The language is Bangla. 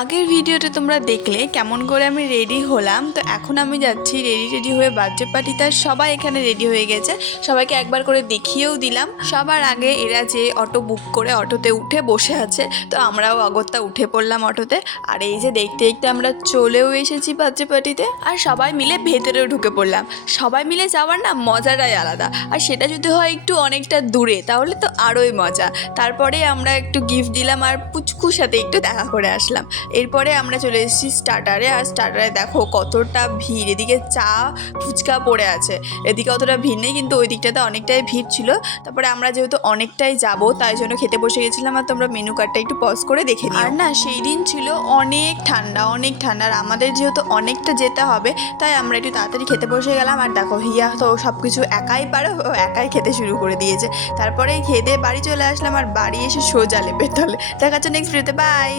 আগের ভিডিওতে তোমরা দেখলে কেমন করে আমি রেডি হলাম। তো এখন আমি যাচ্ছি রেডি হয়ে বার্থডে পার্টিতে। আর সবাই এখানে রেডি হয়ে গেছে, সবাইকে একবার করে দেখিয়েও দিলাম। সবার আগে এরা যে অটো বুক করে অটোতে উঠে বসে আছে, তো আমরাও অগত্যা উঠে পড়লাম অটোতে। আর এই যে দেখতে দেখতে আমরা চলেও এসেছি বার্থডে পার্টিতে। আর সবাই মিলে ভেতরেও ঢুকে পড়লাম। সবাই মিলে যাওয়ার না মজাটাই আলাদা, আর সেটা যদি হয় একটু অনেকটা দূরে তাহলে তো আরোই মজা। তারপরে আমরা একটু গিফট দিলাম আর পুচকুর সাথে একটু দেখা করে আসলাম। এরপরে আমরা চলে এসেছি স্টার্টারে। আর স্টার্টারে দেখো কতটা ভিড়, এদিকে চা ফুচকা পড়ে আছে, এদিকে অতটা ভিড় নেই, কিন্তু ওই দিকটাতে অনেকটাই ভিড় ছিল। তারপরে আমরা যেহেতু অনেকটাই যাব তাই জন্য খেতে বসে গেছিলাম। আর তোমরা মেনু কার্ডটা একটু পজ করে দেখে নিও। আর না সেই দিন ছিল অনেক ঠান্ডা, আর আমাদের যেহেতু অনেকটা যেতে হবে তাই আমরা একটু তাড়াতাড়ি খেতে বসে গেলাম। আর দেখো হিয়া তো সব কিছু একাই পারে, ও একাই খেতে শুরু করে দিয়েছে। তারপরে খেয়ে দিয়ে বাড়ি চলে আসলাম, আর বাড়ি এসে সোজা লেপের তলে। দেখা যাচ্ছে নেক্সট ভিডিওতে, বাই।